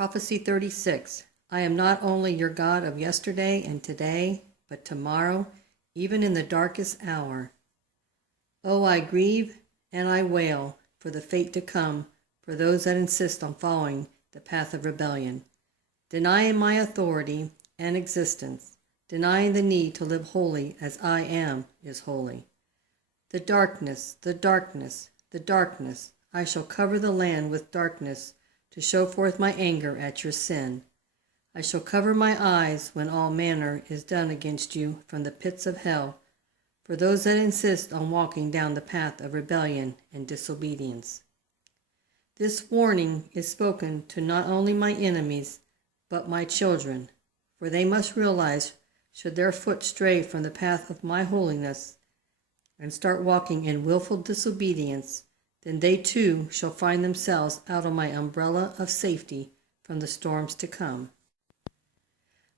Prophecy 36. I am not only your God of yesterday and today, but tomorrow, even in the darkest hour. Oh, I grieve and I wail for the fate to come for those that insist on following the path of rebellion, denying my authority and existence, denying the need to live holy as I am is holy. The darkness, the darkness, the darkness, I shall cover the land with darkness to show forth my anger at your sin. I shall cover my eyes when all manner is done against you from the pits of hell, for those that insist on walking down the path of rebellion and disobedience. This warning is spoken to not only my enemies, but my children, for they must realize, should their foot stray from the path of my holiness and start walking in willful disobedience, then they too shall find themselves out of my umbrella of safety from the storms to come.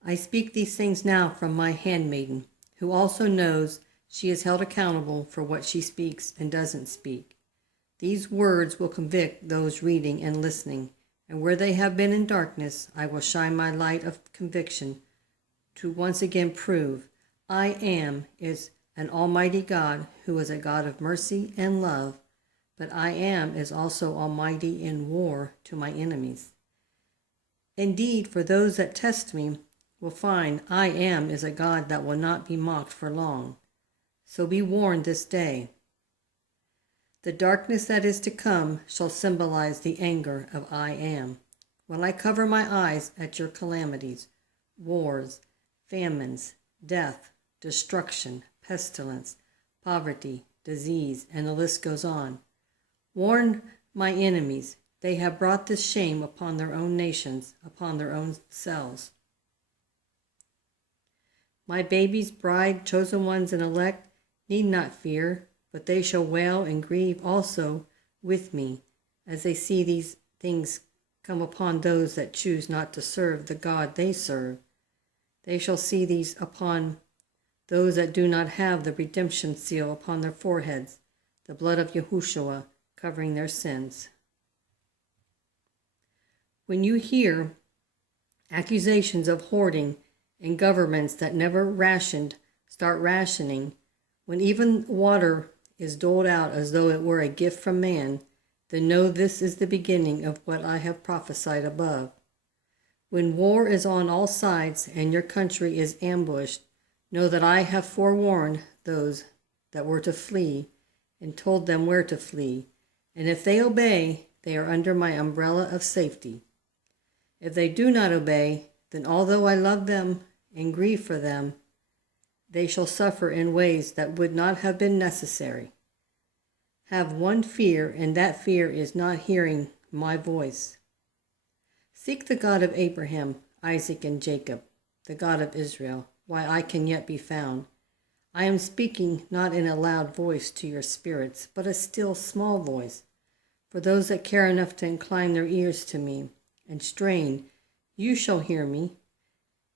I speak these things now from my handmaiden, who also knows she is held accountable for what she speaks and doesn't speak. These words will convict those reading and listening, and where they have been in darkness, I will shine my light of conviction to once again prove I am is an almighty God who is a God of mercy and love, but I am is also almighty in war to my enemies. Indeed, for those that test me will find I am is a God that will not be mocked for long. So be warned this day. The darkness that is to come shall symbolize the anger of I am. When I cover my eyes at your calamities, wars, famines, death, destruction, pestilence, poverty, disease, and the list goes on. Warn my enemies, they have brought this shame upon their own nations, upon their own selves. My babies, bride, chosen ones, and elect need not fear, but they shall wail and grieve also with me as they see these things come upon those that choose not to serve the God they serve. They shall see these upon those that do not have the redemption seal upon their foreheads, the blood of Yahushua covering their sins. When you hear accusations of hoarding and governments that never rationed start rationing, when even water is doled out as though it were a gift from man, then know this is the beginning of what I have prophesied above. When war is on all sides and your country is ambushed, know that I have forewarned those that were to flee and told them where to flee, and if they obey, they are under my umbrella of safety. If they do not obey, then although I love them and grieve for them, they shall suffer in ways that would not have been necessary. Have one fear, and that fear is not hearing my voice. Seek the God of Abraham, Isaac, and Jacob, the God of Israel, while I can yet be found. I am speaking not in a loud voice to your spirits, but a still small voice. For those that care enough to incline their ears to me and strain, you shall hear me.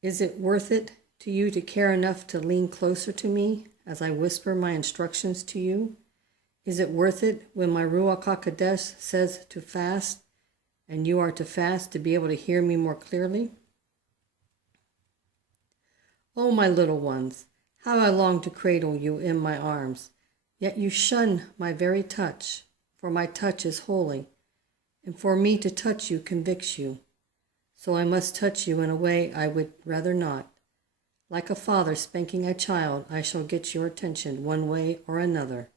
Is it worth it to you to care enough to lean closer to me as I whisper my instructions to you? Is it worth it when my Ruach HaKodesh says to fast, and you are to fast to be able to hear me more clearly? Oh, my little ones, how I long to cradle you in my arms, yet you shun my very touch, for my touch is holy, and for me to touch you convicts you. So I must touch you in a way I would rather not. Like a father spanking a child, I shall get your attention one way or another.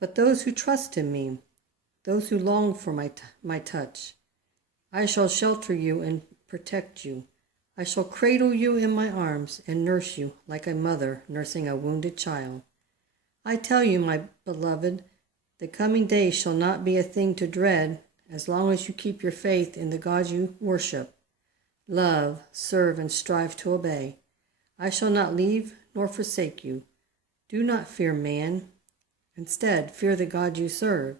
But those who trust in me, those who long for my touch, I shall shelter you and protect you. I shall cradle you in my arms and nurse you like a mother nursing a wounded child. I tell you, my beloved, the coming days shall not be a thing to dread as long as you keep your faith in the God you worship, love, serve, and strive to obey. I shall not leave nor forsake you. Do not fear man. Instead, fear the God you serve.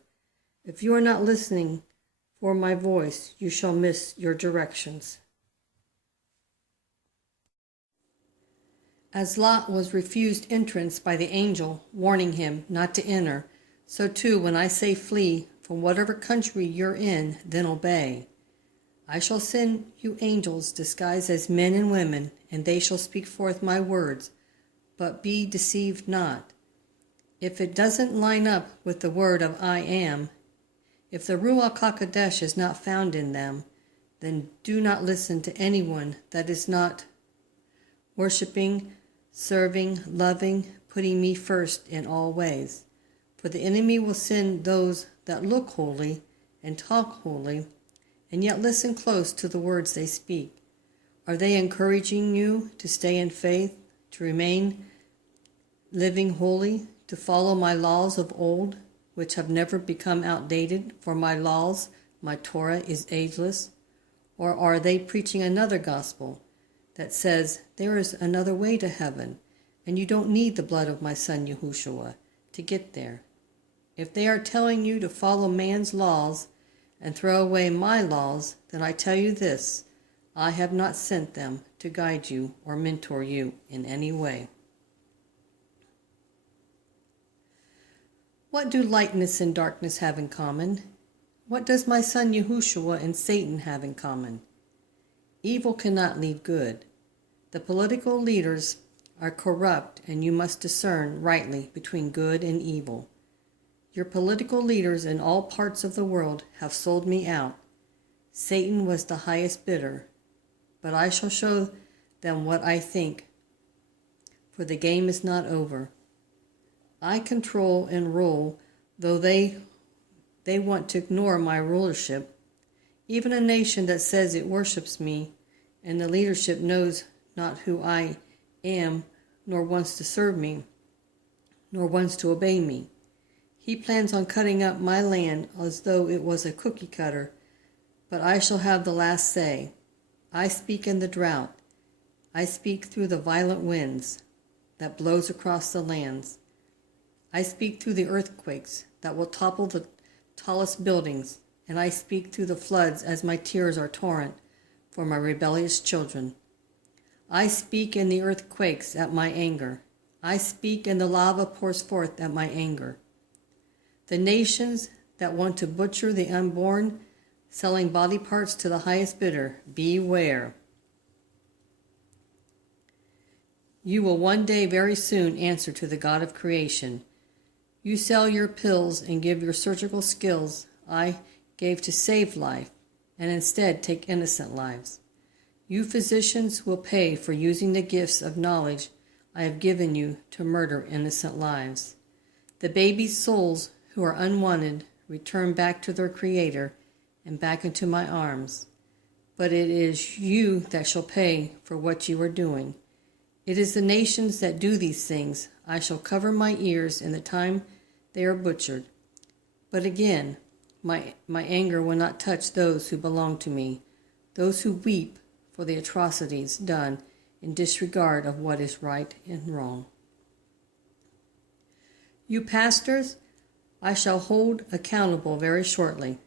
If you are not listening for my voice, you shall miss your directions. As Lot was refused entrance by the angel, warning him not to enter, so too when I say flee from whatever country you're in, then obey. I shall send you angels disguised as men and women, and they shall speak forth my words, but be deceived not. If it doesn't line up with the word of I am, if the Ruach HaKodesh is not found in them, then do not listen to anyone that is not worshiping, serving, loving, putting me first in all ways. For the enemy will send those that look holy and talk holy, and yet listen close to the words they speak. Are they encouraging you to stay in faith, to remain living holy, to follow my laws of old, which have never become outdated? For my laws, my Torah, is ageless. Or are they preaching another gospel that says there is another way to heaven, and you don't need the blood of my son Yahushua to get there? If they are telling you to follow man's laws and throw away my laws, then I tell you this: I have not sent them to guide you or mentor you in any way. What do lightness and darkness have in common? What does my son Yahushua and Satan have in common? Evil cannot lead good. The political leaders are corrupt, and you must discern rightly between good and evil. Your political leaders in all parts of the world have sold me out. Satan was the highest bidder, but I shall show them what I think, for the game is not over. I control and rule, though they want to ignore my rulership. Even a nation that says it worships me, and the leadership knows not who I am, nor wants to serve me, nor wants to obey me. He plans on cutting up my land as though it was a cookie cutter, but I shall have the last say. I speak in the drought. I speak through the violent winds that blows across the lands. I speak through the earthquakes that will topple the tallest buildings, and I speak through the floods as my tears are torrent for my rebellious children. I speak in the earthquakes at my anger. I speak and the lava pours forth at my anger. The nations that want to butcher the unborn, selling body parts to the highest bidder, beware. You will one day very soon answer to the God of creation. You sell your pills and give your surgical skills I gave to save life, and instead take innocent lives. You physicians will pay for using the gifts of knowledge I have given you to murder innocent lives. The babies' souls who are unwanted return back to their Creator and back into my arms. But it is you that shall pay for what you are doing. It is the nations that do these things. I shall cover my ears in the time they are butchered. But again, my anger will not touch those who belong to me, those who weep for the atrocities done in disregard of what is right and wrong. You pastors, I shall hold accountable very shortly.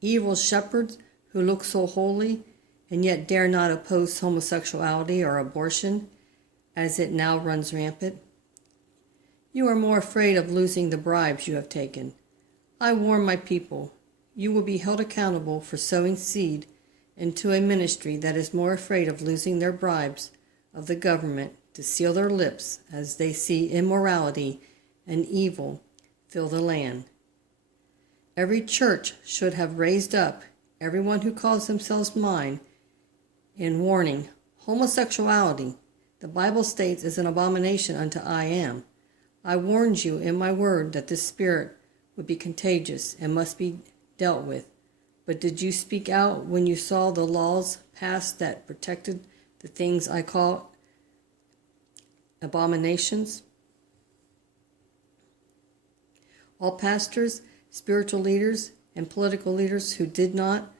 Evil shepherds who look so holy and yet dare not oppose homosexuality or abortion as it now runs rampant. You are more afraid of losing the bribes you have taken. I warn my people, you will be held accountable for sowing seed into a ministry that is more afraid of losing their bribes of the government to seal their lips as they see immorality and evil fill the land. Every church should have raised up everyone who calls themselves mine in warning. Homosexuality, the Bible states, is an abomination unto I am. I warned you in my word that this spirit would be contagious and must be dealt with. But did you speak out when you saw the laws passed that protected the things I call abominations? All pastors, spiritual leaders, and political leaders who did not,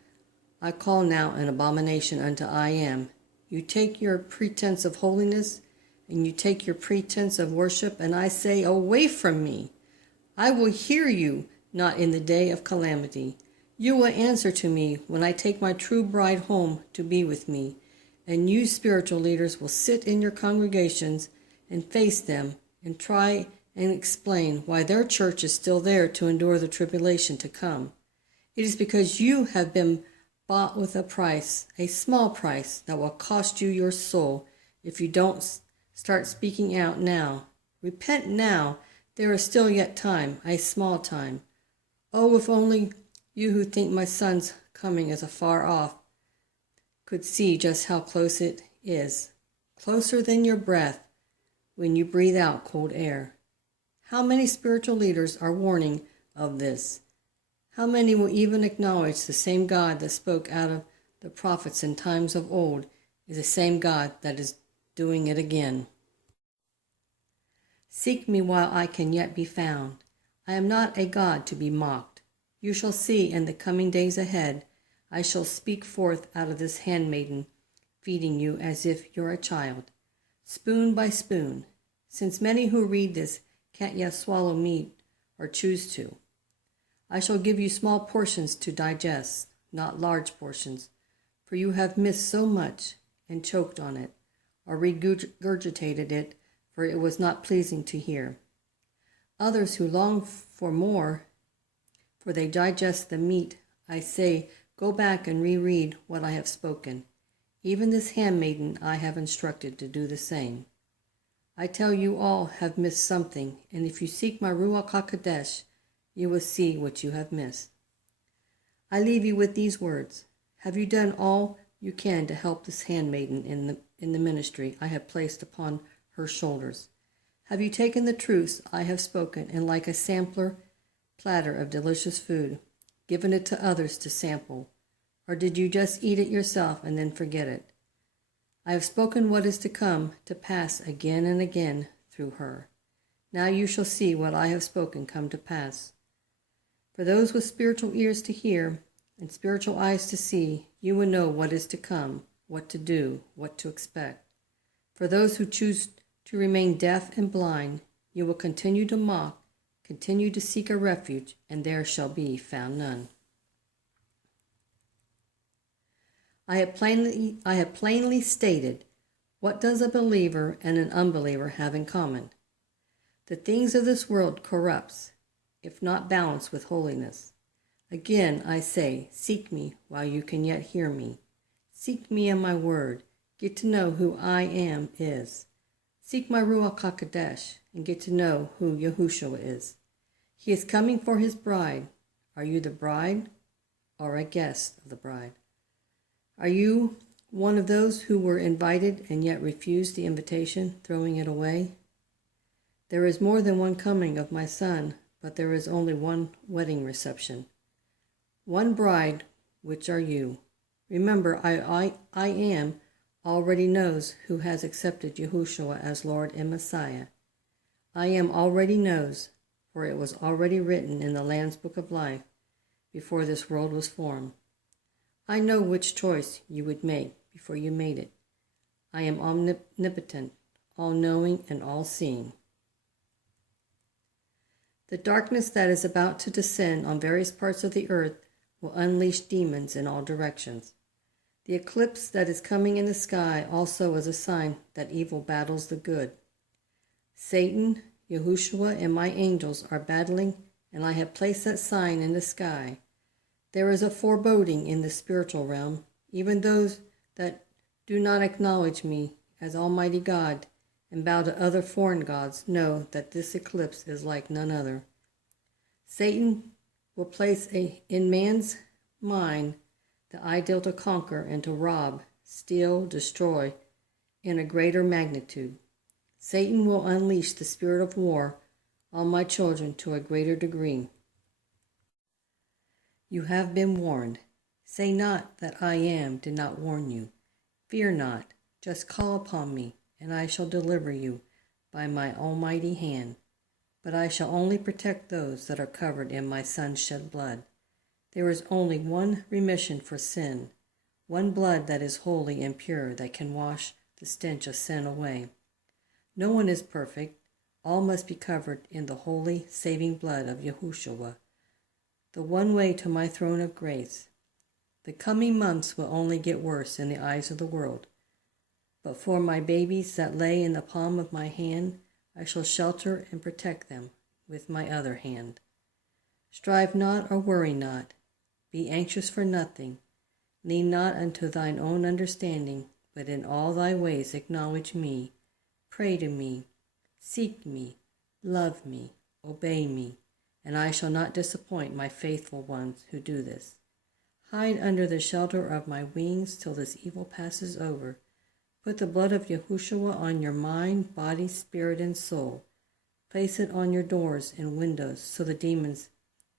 I call now an abomination unto I am. You take your pretense of holiness, and you take your pretense of worship, and I say, away from me. I will hear you not in the day of calamity. You will answer to me when I take my true bride home to be with me, and you spiritual leaders will sit in your congregations and face them and try and explain why their church is still there to endure the tribulation to come. It is because you have been bought with a price, a small price that will cost you your soul if you don't start speaking out now. Repent now. There is still yet time, a small time. Oh, if only you who think my son's coming is afar off could see just how close it is, closer than your breath when you breathe out cold air. How many spiritual leaders are warning of this? How many will even acknowledge the same God that spoke out of the prophets in times of old is the same God that is doing it again? Seek me while I can yet be found. I am not a God to be mocked. You shall see in the coming days ahead, I shall speak forth out of this handmaiden, feeding you as if you're a child, spoon by spoon, since many who read this can't yet swallow meat or choose to. I shall give you small portions to digest, not large portions, for you have missed so much and choked on it, or regurgitated it, for it was not pleasing to hear. Others who long for more, for they digest the meat, I say, go back and reread what I have spoken. Even this handmaiden I have instructed to do the same. I tell you all have missed something, and if you seek my Ruach HaKodesh, you will see what you have missed. I leave you with these words. Have you done all you can to help this handmaiden in the ministry I have placed upon her shoulders? Have you taken the truths I have spoken and like a sampler platter of delicious food, given it to others to sample? Or did you just eat it yourself and then forget it? I have spoken what is to come to pass again and again through her. Now you shall see what I have spoken come to pass. For those with spiritual ears to hear and spiritual eyes to see, you will know what is to come, what to do, what to expect. For those who choose to remain deaf and blind, you will continue to mock, continue to seek a refuge, and there shall be found none. I have plainly stated, what does a believer and an unbeliever have in common? The things of this world corrupts, if not balanced with holiness. Again, I say, seek me while you can yet hear me. Seek me and my word. Get to know who I am is. Seek my Ruach HaKodesh and get to know who Yahushua is. He is coming for his bride. Are you the bride or a guest of the bride? Are you one of those who were invited and yet refused the invitation, throwing it away? There is more than one coming of my son, but there is only one wedding reception. One bride, which are you. Remember, I am already knows who has accepted Yahushua as Lord and Messiah. I am already knows, for it was already written in the Lamb's Book of Life before this world was formed. I know which choice you would make before you made it. I am omnipotent, all-knowing, and all-seeing. The darkness that is about to descend on various parts of the earth will unleash demons in all directions. The eclipse that is coming in the sky also is a sign that evil battles the good. Satan, Yahushua, and my angels are battling, and I have placed that sign in the sky. There is a foreboding in the spiritual realm. Even those that do not acknowledge me as Almighty God and bow to other foreign gods know that this eclipse is like none other. Satan will place in man's mind the ideal to conquer and to rob, steal, destroy in a greater magnitude. Satan will unleash the spirit of war on my children to a greater degree. You have been warned. Say not that I did not warn you. Fear not, just call upon me, and I shall deliver you by my almighty hand. But I shall only protect those that are covered in my Son's shed blood. There is only one remission for sin, one blood that is holy and pure that can wash the stench of sin away. No one is perfect. All must be covered in the holy, saving blood of Yahushua, the one way to my throne of grace. The coming months will only get worse in the eyes of the world. But for my babies that lay in the palm of my hand, I shall shelter and protect them with my other hand. Strive not or worry not. Be anxious for nothing, Lean not unto thine own understanding, but in all thy ways acknowledge me. Pray to me, seek me, love me, obey me, and I shall not disappoint my faithful ones who do this. Hide under the shelter of my wings till this evil passes over. Put the blood of Yahushua on your mind, body, spirit, and soul. Place it on your doors and windows so the demons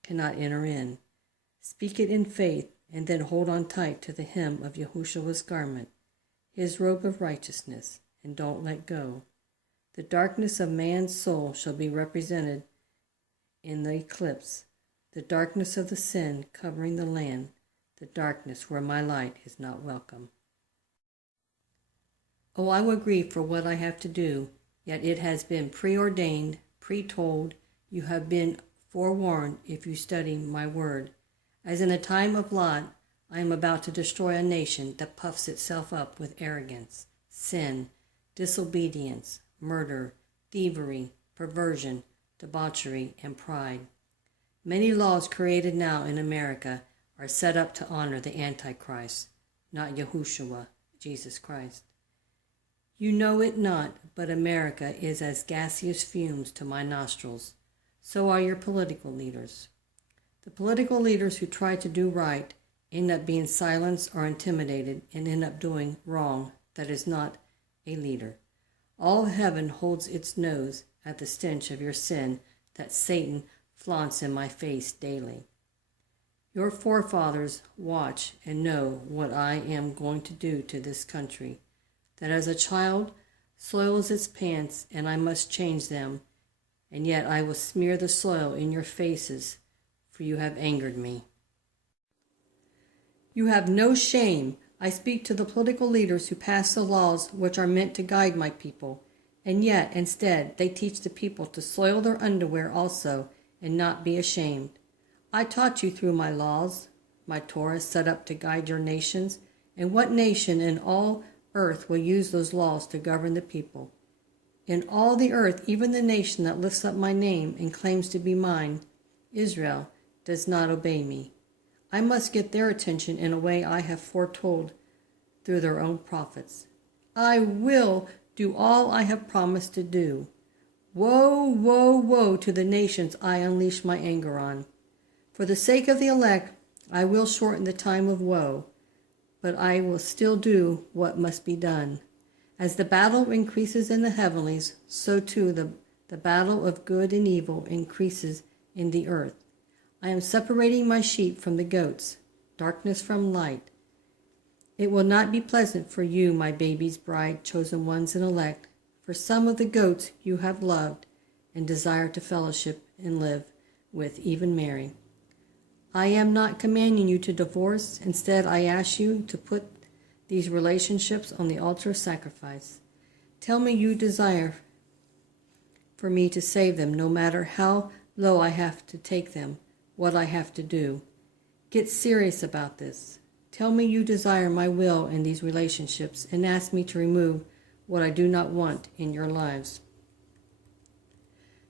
cannot enter in. Speak it in faith, and then hold on tight to the hem of Yahushua's garment, his robe of righteousness, and don't let go. The darkness of man's soul shall be represented in the eclipse, the darkness of the sin covering the land, the darkness where my light is not welcome. Oh, I will grieve for what I have to do, yet it has been preordained, pre-told. You have been forewarned if you study my word. As in a time of Lot, I am about to destroy a nation that puffs itself up with arrogance, sin, disobedience, murder, thievery, perversion, debauchery, and pride. Many laws created now in America are set up to honor the Antichrist, not Yahushua, Jesus Christ. You know it not, but America is as gaseous fumes to my nostrils. So are your political leaders. The political leaders who try to do right end up being silenced or intimidated and end up doing wrong that is not a leader. All heaven holds its nose at the stench of your sin that Satan flaunts in my face daily. Your forefathers watch and know what I am going to do to this country, that as a child soils its pants and I must change them, and yet I will smear the soil in your faces, for you have angered me. You have no shame. I speak to the political leaders who pass the laws which are meant to guide my people, and yet, instead, they teach the people to soil their underwear also and not be ashamed. I taught you through my laws, my Torah set up to guide your nations, and what nation in all earth will use those laws to govern the people? In all the earth, even the nation that lifts up my name and claims to be mine, Israel, does not obey me. I must get their attention in a way I have foretold through their own prophets. I will do all I have promised to do. Woe, woe, woe to the nations I unleash my anger on. For the sake of the elect, I will shorten the time of woe, but I will still do what must be done. As the battle increases in the heavenlies, so too the battle of good and evil increases in the earth. I am separating my sheep from the goats, darkness from light. It will not be pleasant for you, my baby's bride, chosen ones and elect, for some of the goats you have loved and desire to fellowship and live with, even Mary. I am not commanding you to divorce. Instead, I ask you to put these relationships on the altar of sacrifice. Tell me you desire for me to save them, no matter how low I have to take them, what I have to do. Get serious about this. Tell me you desire my will in these relationships and ask me to remove what I do not want in your lives.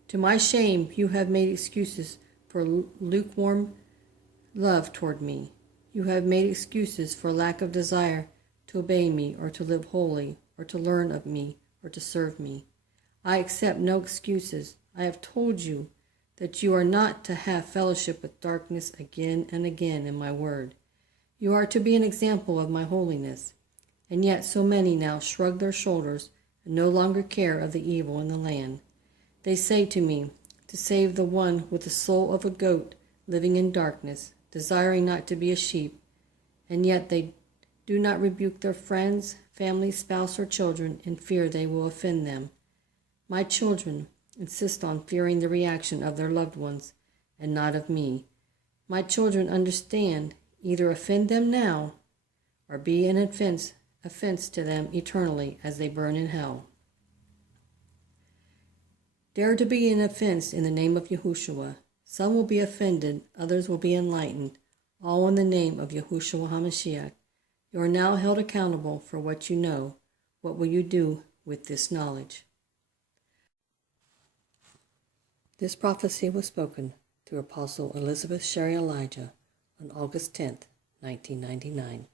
To my shame, you have made excuses for lukewarm love toward me. You have made excuses for lack of desire to obey me or to live holy or to learn of me or to serve me. I accept no excuses. I have told you that you are not to have fellowship with darkness again and again in my word. You are to be an example of my holiness. And yet so many now shrug their shoulders and no longer care of the evil in the land. They say to me, to save the one with the soul of a goat living in darkness, desiring not to be a sheep, and yet they do not rebuke their friends, family, spouse, or children in fear they will offend them. My children insist on fearing the reaction of their loved ones and not of me. My children understand, either offend them now or be an offense to them eternally as they burn in hell. Dare to be an offense in the name of Yahushua. Some will be offended, others will be enlightened, all in the name of Yahushua HaMashiach. You are now held accountable for what you know. What will you do with this knowledge? This prophecy was spoken through Apostle Elizabeth Sherry Elijah on August 10th, 1999.